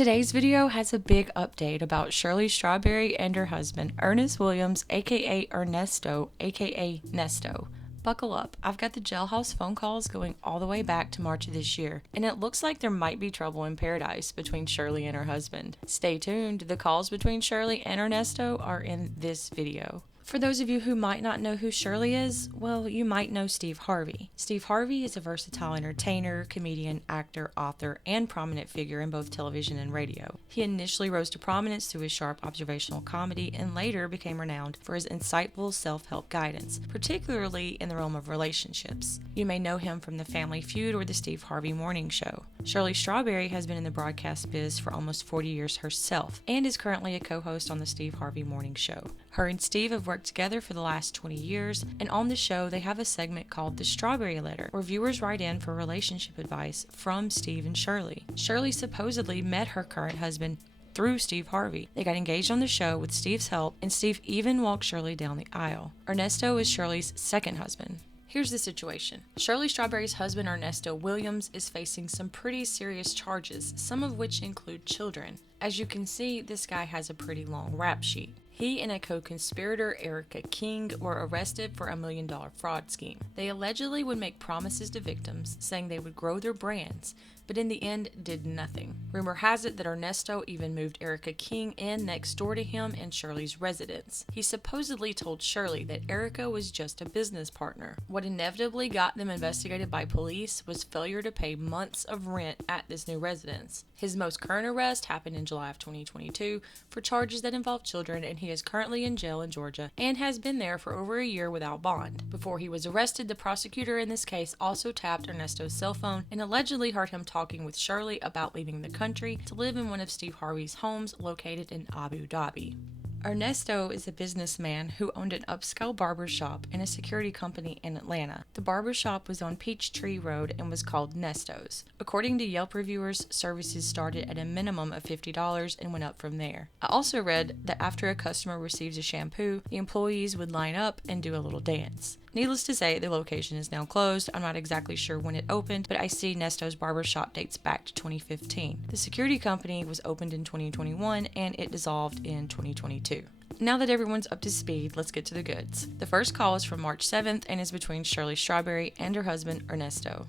Today's video has a big update about Shirley Strawberry and her husband, Ernest Williams, aka Ernesto, aka Nesto. Buckle up, I've got the jailhouse phone calls going all the way back to March of this year, and it looks like there might be trouble in paradise between Shirley and her husband. Stay tuned, the calls between Shirley and Ernesto are in this video. For those of you who might not know who Shirley is, well, you might know Steve Harvey. Steve Harvey is a versatile entertainer, comedian, actor, author, and prominent figure in both television and radio. He initially rose to prominence through his sharp observational comedy and later became renowned for his insightful self-help guidance, particularly in the realm of relationships. You may know him from The Family Feud or The Steve Harvey Morning Show. Shirley Strawberry has been in the broadcast biz for almost 40 years herself and is currently a co-host on The Steve Harvey Morning Show. Her and Steve have worked together for the last 20 years, and on the show they have a segment called The Strawberry Letter, where viewers write in for relationship advice from Steve and Shirley. Shirley supposedly met her current husband through Steve Harvey. They got engaged on the show with Steve's help, and Steve even walked Shirley down the aisle. Ernesto is Shirley's second husband. Here's the situation. Shirley Strawberry's husband, Ernesto Williams, is facing some pretty serious charges, some of which include children. As you can see, this guy has a pretty long rap sheet. He and a co-conspirator, Erica King, were arrested for a $1 million fraud scheme. They allegedly would make promises to victims, saying they would grow their brands, but in the end did nothing. Rumor has it that Ernesto even moved Erica King in next door to him in Shirley's residence. He supposedly told Shirley that Erica was just a business partner. What inevitably got them investigated by police was failure to pay months of rent at this new residence. His most current arrest happened in July of 2022 for charges that involve children, and he is currently in jail in Georgia and has been there for over a year without bond. Before he was arrested, the prosecutor in this case also tapped Ernesto's cell phone and allegedly heard him talking with Shirley about leaving the country to live in one of Steve Harvey's homes located in Abu Dhabi. Ernesto is a businessman who owned an upscale barbershop and a security company in Atlanta. The barbershop was on Peachtree Road and was called Nesto's. According to Yelp reviewers, services started at a minimum of $50 and went up from there. I also read that after a customer receives a shampoo, the employees would line up and do a little dance. Needless to say, the location is now closed. I'm not exactly sure when it opened, but I see Nesto's barbershop dates back to 2015. The security company was opened in 2021 and it dissolved in 2022. Now that everyone's up to speed, let's get to the goods. The first call is from March 7th and is between Shirley Strawberry and her husband, Ernesto.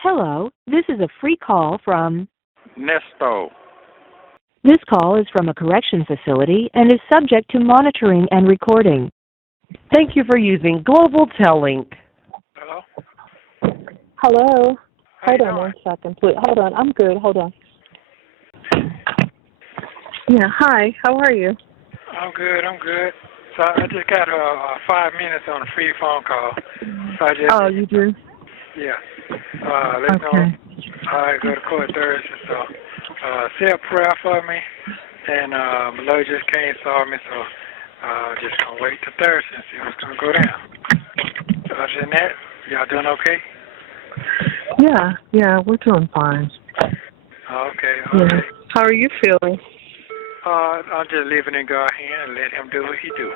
Hello, this is a free call from Nesto. This call is from a correction facility and is subject to monitoring and recording. Thank you for using Global Tellink. Hello? Hello. How you Hold on doing? 1 second, please. Hold on. I'm good. Hold on. Yeah. Hi. How are you? I'm good. So I just got 5 minutes on a free phone call. So I just, Oh, you do? Yeah. Let's know. I go to court Thursday, so say a prayer for me. And my lawyer just came and saw me, so just gonna wait till Thursday and see what's gonna go down. So other than that, y'all doing okay? Yeah, we're doing fine. Okay. Yeah. How are you feeling? I'm just leaving in God's hand and let him do what he do.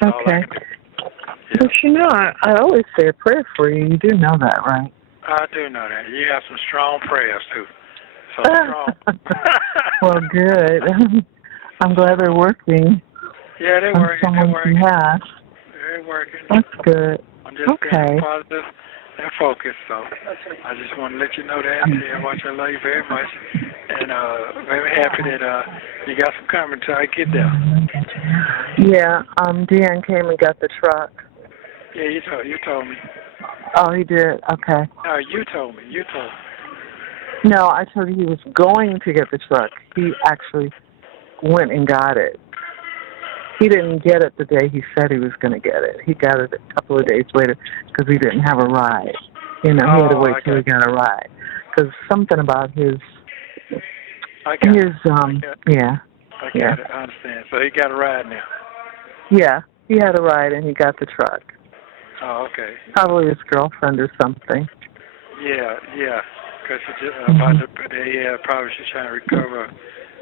That's all I Okay. can do. But you know, I always say a prayer for you. You do know that, right? I do know that. You have some strong prayers, too. So strong. Well, good. I'm glad they're working. Yeah, they're working. They're working. Yeah, They're working. that's good. I'm just Okay. being positive and focused. So I just want to let you know that. And how much I love you very much. And very happy that you got some coming until I get there. Yeah, Deanne came and got the truck. Yeah, you told me. Oh, he did? Okay. No, you told me. No, I told you he was going to get the truck. He actually went and got it. He didn't get it the day he said he was going to get it. He got it a couple of days later because he didn't have a ride. You know, he had to wait till he got a ride. Because something about his, yeah. I got it. I understand. So he got a ride now. Yeah, he had a ride and he got the truck. Oh, okay. Probably his girlfriend or something. Yeah. Because she just probably she's trying to recover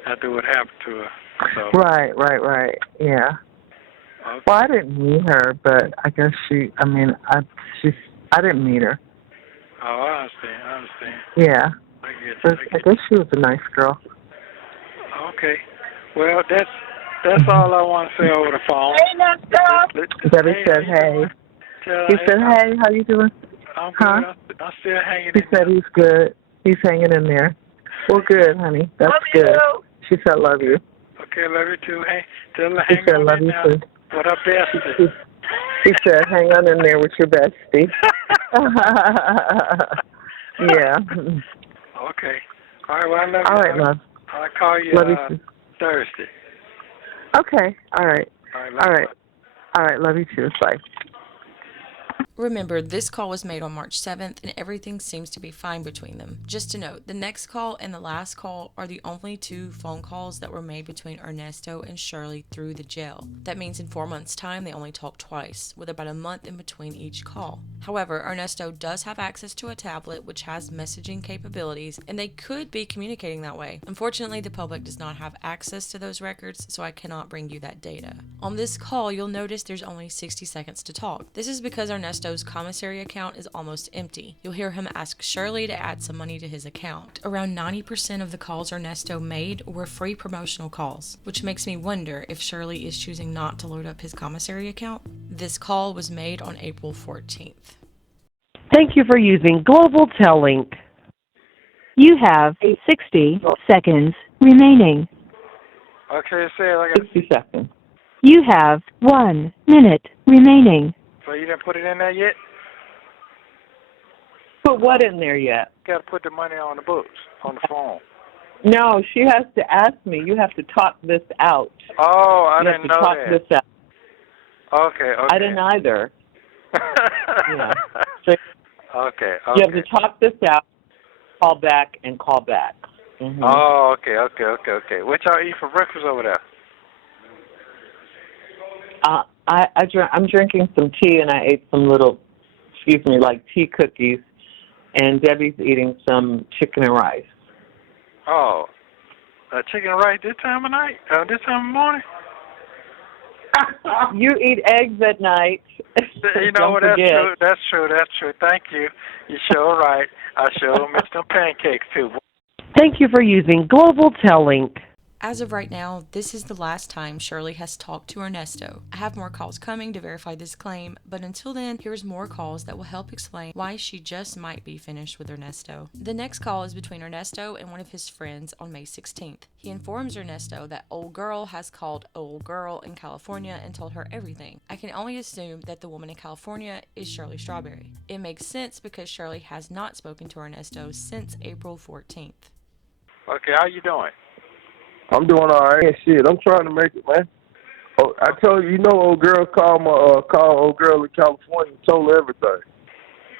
after what happened to her. So. Right. Yeah. Okay. Well, I didn't meet her, but I guess I didn't meet her. Oh, I understand. Yeah. I get But I guess she was a nice girl. Okay. Well, that's all I want to say over the phone. Debbie said, hey. He said, hey, how you doing? I'm good. Huh? I'm still hanging He in said there. he's good. He's hanging in there. Well, good, honey. That's good. She said, love you. Okay, love you too. Hey, tell her He hang said, on love in you there too. with her bestie. He said, hang on in there with your bestie. Yeah. Okay. All right, well, I love you. All right, love. I'll call you Love you. Thursday. Okay. All right. All right. All right. Love you too. Bye. Remember, this call was made on March 7th, and everything seems to be fine between them. Just to note, the next call and the last call are the only 2 phone calls that were made between Ernesto and Shirley through the jail. That means in 4 months' time, they only talked twice, with about a month in between each call. However, Ernesto does have access to a tablet which has messaging capabilities, and they could be communicating that way. Unfortunately, the public does not have access to those records, so I cannot bring you that data. On this call, you'll notice there's only 60 seconds to talk. This is because Ernesto's commissary account is almost empty. You'll hear him ask Shirley to add some money to his account. Around 90% of the calls Ernesto made were free promotional calls, which makes me wonder if Shirley is choosing not to load up his commissary account. This call was made on April 14th. Thank you for using Global Tellink. You have 60 seconds remaining. Okay, say it. I got 60 seconds. You have 1 minute remaining. So you didn't put it in there yet? Put what in there yet? You got to put the money on the books, on the phone. No, she has to ask me. You have to talk this out. Oh, I didn't know You have to talk that. this out. Okay. I didn't either. Yeah. So Okay. you have to talk this out, call back, and call back. Mm-hmm. Oh, okay. What y'all eat for breakfast over there? I'm drinking some tea, and I ate some little, like tea cookies, and Debbie's eating some chicken and rice. Oh, chicken and rice this time of night? This time of morning? You eat eggs at night. You know what? That's true. Thank you. You're sure right. I sure miss them pancakes too. Thank you for using Global Tellink. As of right now, this is the last time Shirley has talked to Ernesto. I have more calls coming to verify this claim, but until then, here's more calls that will help explain why she just might be finished with Ernesto. The next call is between Ernesto and one of his friends on May 16th. He informs Ernesto that old girl has called old girl in California and told her everything. I can only assume that the woman in California is Shirley Strawberry. It makes sense because Shirley has not spoken to Ernesto since April 14th. Okay, how you doing? I'm doing all right. Shit, I'm trying to make it, man. Oh, I told you, old girl called old girl in California and told her everything.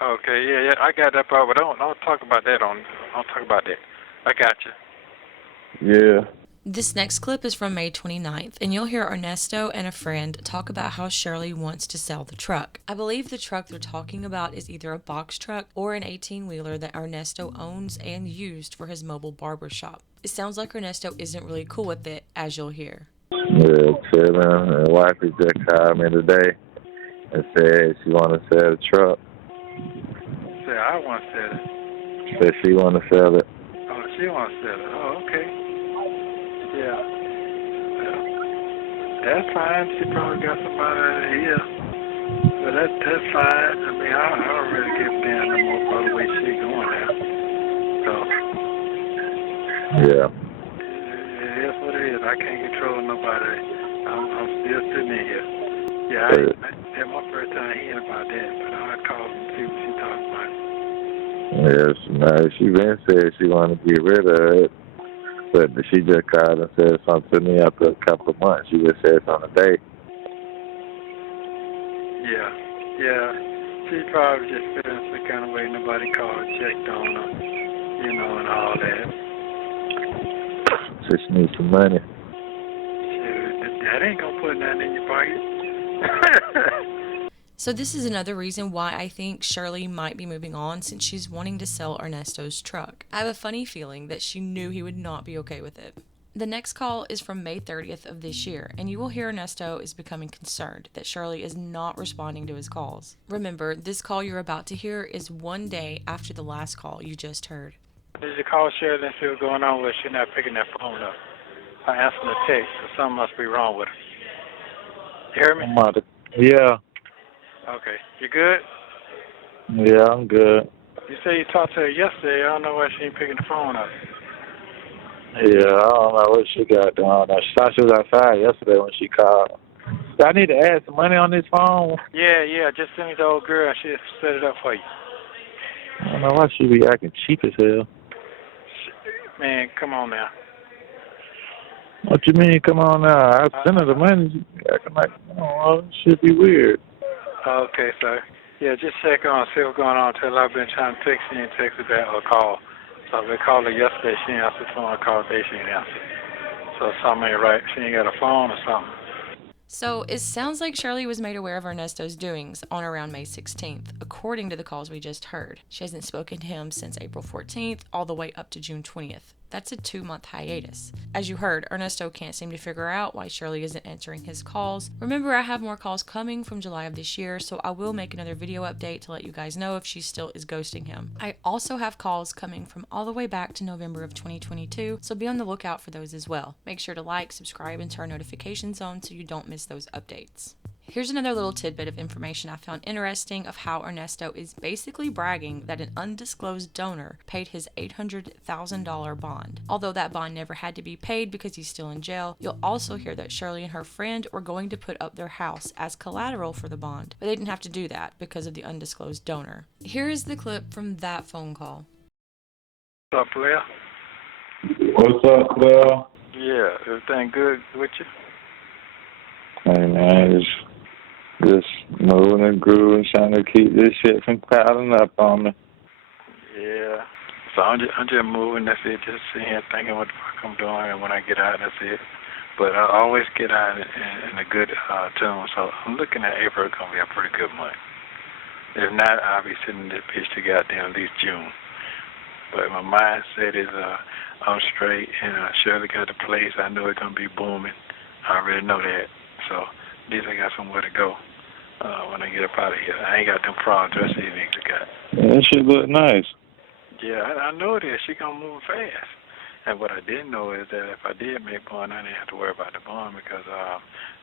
Okay, yeah, I got that part, but don't talk about that. Don't talk about that. I got you. Yeah. This next clip is from May 29th, and you'll hear Ernesto and a friend talk about how Shirley wants to sell the truck. I believe the truck they're talking about is either a box truck or an 18-wheeler that Ernesto owns and used for his mobile barber shop. It sounds like Ernesto isn't really cool with it, as you'll hear. Yeah, chilling. And wifey just called me today and said she want to sell the truck. Said I want to sell it. Said she want to sell it. Oh, she want to sell it. Oh, okay. Yeah. Well, that's fine. She probably got somebody here. But that's fine. I mean, I don't really give a damn no more by the way she going now. So. Yeah. It is what it is. I can't control nobody. I'm still sitting in here. Yeah, that's my first time hearing about that, but I'll call and see what she talks about. Yes, she been said she wanted to get rid of it, but she just called and said something to me after a couple of months. She just said something today. Yeah. She probably just feeling some kind of way. Nobody called, checked on her, and all that. Just need some money. Shoot, that ain't gonna put nothing in your pocket. So this is another reason why I think Shirley might be moving on, since she's wanting to sell Ernesto's truck. I have a funny feeling that she knew he would not be okay with it. The next call is from May 30th of this year, and you will hear Ernesto is becoming concerned that Shirley is not responding to his calls. Remember, this call you're about to hear is 1 day after the last call you just heard. Did you call Shirley and see what's going on with her? She's not picking that phone up. I answered the text, so something must be wrong with her. You hear me? Yeah. Okay. You good? Yeah, I'm good. You say you talked to her yesterday. I don't know why she ain't picking the phone up. Yeah, I don't know what she got doing. She thought she was outside yesterday when she called. Do I need to add some money on this phone? Yeah. Just send it to the old girl. She'll set it up for you. I don't know why she be acting cheap as hell. Man, come on now. What you mean, come on now? I sent her the money. She acting like, oh, it should be weird. Okay, sir. Yeah, just check on, see what's going on. Tell her I've been trying to text you and text her back or call. So they called her yesterday. She didn't answer the phone. I called today. She didn't answer. So something ain't right. She ain't got a phone or something. So it sounds like Shirley was made aware of Ernesto's doings on around May 16th, according to the calls we just heard. She hasn't spoken to him since April 14th, all the way up to June 20th. That's a 2-month hiatus. As you heard, Ernesto can't seem to figure out why Shirley isn't answering his calls. Remember, I have more calls coming from July of this year, so I will make another video update to let you guys know if she still is ghosting him. I also have calls coming from all the way back to November of 2022, so be on the lookout for those as well. Make sure to like, subscribe, and turn notifications on so you don't miss those updates. Here's another little tidbit of information I found interesting of how Ernesto is basically bragging that an undisclosed donor paid his $800,000 bond. Although that bond never had to be paid because he's still in jail, you'll also hear that Shirley and her friend were going to put up their house as collateral for the bond, but they didn't have to do that because of the undisclosed donor. Here is the clip from that phone call. What's up, player? What's up, Claire? Yeah, everything good with you? Hey, man, just moving and grooving, trying to keep this shit from piling up on me. Yeah. So I'm just moving, that's it. Just sitting here thinking what the fuck I'm doing, and when I get out, that's it. But I always get out in a good tune, so I'm looking at April going to be a pretty good month. If not, I'll be sitting this bitch to goddamn at least June. But my mindset is I'm straight, and Shirley got the place. I know it's going to be booming. I already know that. So at least I got somewhere to go when I get up out of here. I ain't got them fraud dresses these niggas got. That shit look nice. Yeah, I know it is. She gonna move fast. And what I didn't know is that if I did make bond, I didn't have to worry about the bond because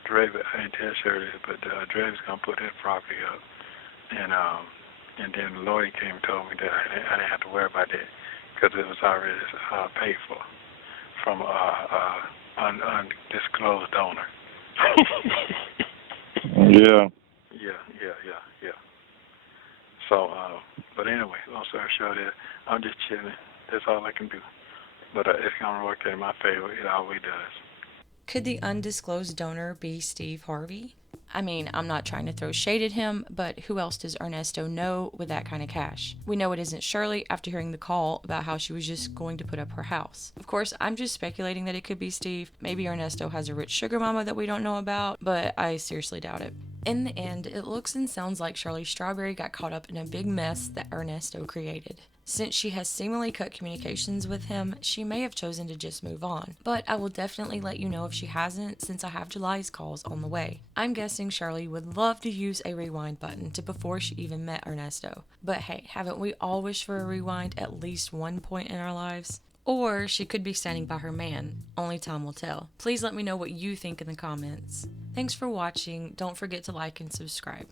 Dre, I didn't tell Shirley, but Dre was gonna put his property up, and then the lawyer came and told me that I didn't have to worry about that because it was already paid for from undisclosed donor. Yeah. Yeah. So, but anyway, long story short, I'm just chilling. That's all I can do. But it's gonna work in my favor. It always does. Could the undisclosed donor be Steve Harvey? I mean, I'm not trying to throw shade at him, but who else does Ernesto know with that kind of cash? We know it isn't Shirley after hearing the call about how she was just going to put up her house. Of course, I'm just speculating that it could be Steve. Maybe Ernesto has a rich sugar mama that we don't know about, but I seriously doubt it. In the end, it looks and sounds like Shirley Strawberry got caught up in a big mess that Ernesto created. Since she has seemingly cut communications with him, she may have chosen to just move on. But I will definitely let you know if she hasn't, since I have July's calls on the way. I'm guessing Shirley would love to use a rewind button to before she even met Ernesto. But hey, haven't we all wished for a rewind at least one point in our lives? Or she could be standing by her man. Only time will tell. Please let me know what you think in the comments. Thanks for watching. Don't forget to like and subscribe.